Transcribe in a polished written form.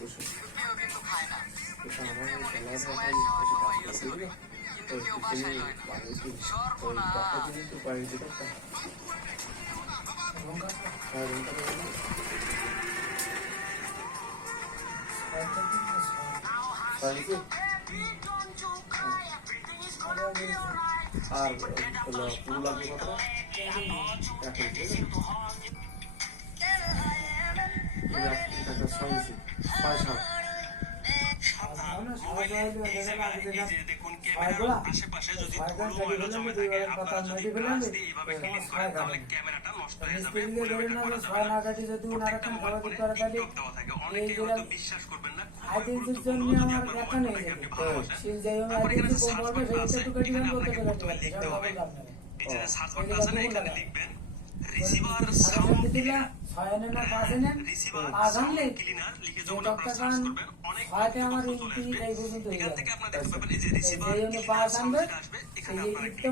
বসে কেউ কিন্তু খায় না। এটা আমার কেউ বলে খেলার কিছু ব্যাপারে মায়ের কিছু সবাই কাজ গেছে করতে হবে। কিন্তু কেউ বাসায় লয় না। ওই সর্বনাশ। টাকা দিয়ে তো বাইরে যেতে পারতাম। হ্যাঁ, রুমটা তো বলি। বাড়িতে? আর হলো ফুল লাগবে কত? একটা সঙ্গী 6-7 আশেপাশে যদি ধুলো ময়লা জমে থাকে আপনারা যদি ব্রাশ দিয়ে এইভাবে ক্লিন করেন তাহলে ক্যামেরাটা নষ্ট হয়ে যাবে, ভুলে ওইটা করা যাবে না। প্রত্যেকটা মোবাইল ফোনে টিকটক দেওয়া থাকে, অনেকেই হয়তো বিশ্বাস করবেন না, খুবই গুরুত্বপূর্ণ যদি আপনার মোবাইল ফোনটাকে আপনি ভালোবাসেন। তারপর এখানে যে সার্চ বারটা আছে এখানে আপনাকে প্রথমে লিখতে হবে, এই যে সার্চ বারটা আছে না এখানে লিখবেন receiver sound cleaner, receiver sound cleaner লিখে যখন আপনারা সার্চ করবেন অনেকগুলো তথ্য চলে আসবে। এখান থেকে আপনারা দেখতে পাবেন এই যে রিসিভার ক্লিনার সাউন্ড যেটা আসবে এখানে আপনারা